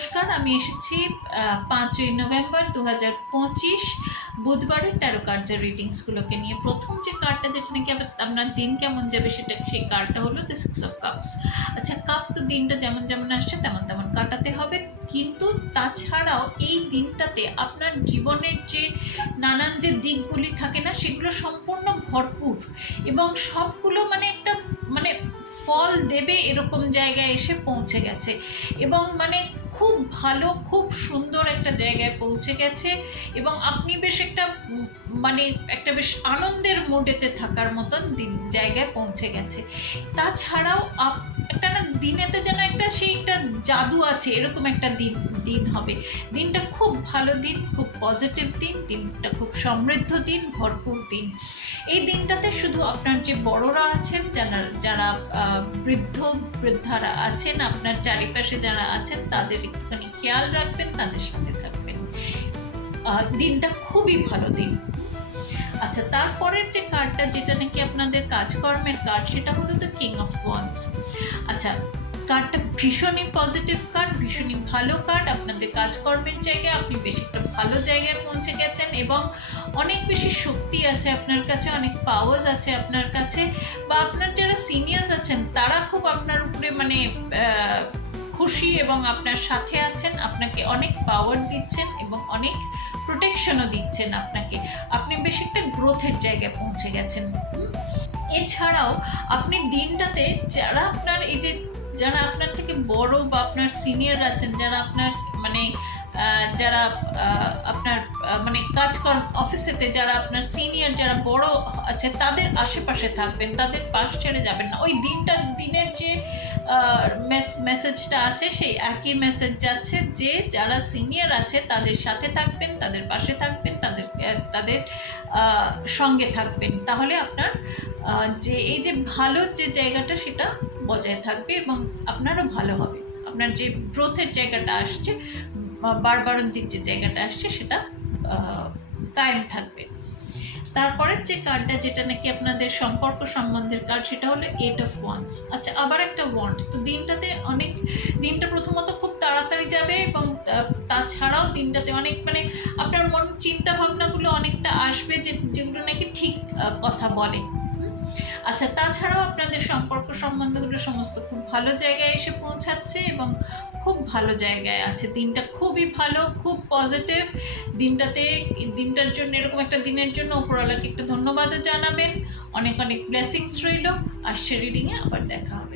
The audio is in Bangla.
নমস্কার, আমি এসেছি 5ই নভেম্বর 2025 বুধবারের ট্যারো কার্ডের রিডিংসগুলোকে নিয়ে। প্রথম যে কার্ডটা, যেটা নাকি আপনার দিন কেমন যাবে সেটা, সেই কার্ডটা হলো দ্য 6 of Cups। আচ্ছা, কাপ তো দিনটা যেমন যেমন আসছে তেমন তেমন কাটাতে হবে, কিন্তু তাছাড়াও এই দিনটাতে আপনার জীবনের যে নানান যে দিকগুলি থাকে না, সেগুলো সম্পূর্ণ ভরপুর এবং সবগুলো একটা ফল দেবে এরকম জায়গায় এসে পৌঁছে গেছে এবং খুব ভালো, খুব সুন্দর একটা জায়গায় পৌঁছে গেছে এবং আপনি বেশ একটা বেশ আনন্দের মোডেতে থাকার মতন জায়গায় পৌঁছে গেছে। তাছাড়াও একটা দিনেতে যেন একটা জাদু আছে, এরকম একটা দিন হবে। দিনটা খুব ভালো দিন, খুব পজিটিভ দিনটা খুব সমৃদ্ধ দিন, ভরপুর দিন। এই দিনটাতে শুধু আপনার যে বড়রা আছেন, যারা বৃদ্ধারা আছেন, আপনার চারিপাশে যারা আছেন, তাদের একটুখানি খেয়াল রাখবেন, তাদের সাথে থাকবেন। দিনটা খুবই ভালো দিন। আচ্ছা, তারপরের যে কার্ডটা, যেটা নাকি আপনাদের কাজকর্মের কার্ড, সেটা হলো দ্য কিং অফ ওয়ান্ডস। আচ্ছা, কার্ডটা ভীষণই পজিটিভ কার্ড, ভীষণই ভালো কার্ড। আপনাদের কাজকর্মের জায়গায় আপনি বেশ একটা ভালো জায়গায় পৌঁছে গেছেন এবং অনেক বেশি শক্তি আছে আপনার কাছে, অনেক পাওয়ার্স আছে আপনার কাছে, বা আপনার যারা সিনিয়র্স আছেন তারা খুব আপনার উপরে খুশি এবং আপনার সাথে আছেন, আপনাকে অনেক পাওয়ার দিচ্ছেন এবং অনেক প্রোটেকশনও দিচ্ছেন আপনাকে। আপনি বেশ একটা গ্রোথের জায়গায় পৌঁছে গেছেন। এছাড়াও আপনি দিনটাতে যারা আপনার থেকে বড় বা আপনার সিনিয়র আছেন, যারা আপনার যারা আপনার কাজকর্ম অফিসেতে যারা আপনার সিনিয়র, যারা বড় আছে, তাদের আশেপাশে থাকবেন, তাদের পাশ ছেড়ে যাবেন না। ওই দিনের যে মেসেজটা আছে, সেই একই মেসেজ যাচ্ছে যে যারা সিনিয়র আছে তাদের সাথে থাকবেন, তাদের পাশে থাকবেন, তাদের সঙ্গে থাকবেন। তাহলে আপনার যে এই যে ভালো যে জায়গাটা, সেটা বজায় থাকবে এবং আপনারও ভালো হবে। আপনার যে গ্রোথের জায়গাটা আসছে, বাড়বাড়ন্তির যে জায়গাটা আসছে, সেটা কায়েম থাকবে। তারপরের যে কার্ডটা, যেটা নাকি আপনাদের সম্পর্ক সম্বন্ধের কার্ড, সেটা হলো 8 of Wands। আচ্ছা, আবার একটা ওয়ান্ড। তো দিনটা প্রথমত খুব তাড়াতাড়ি যাবে এবং তাছাড়াও দিনটাতে অনেক আপনার মন চিন্তা ভাবনাগুলো অনেকটা আসবে, যেগুলো নাকি ঠিক কথা বলে। আচ্ছা, তাছাড়াও আপনাদের সম্পর্ক সম্বন্ধগুলো সমস্ত খুব ভালো জায়গায় এসে পৌঁছাচ্ছে এবং খুব ভালো জায়গায় আছে। দিনটা খুবই ভালো, খুব পজিটিভ। দিনটার জন্য, এরকম একটা দিনের জন্য উপরওয়ালাকে একটু ধন্যবাদও জানাবেন। অনেক অনেক ব্লেসিংস রইল। আসছে রিডিংয়ে আবার দেখা হবে।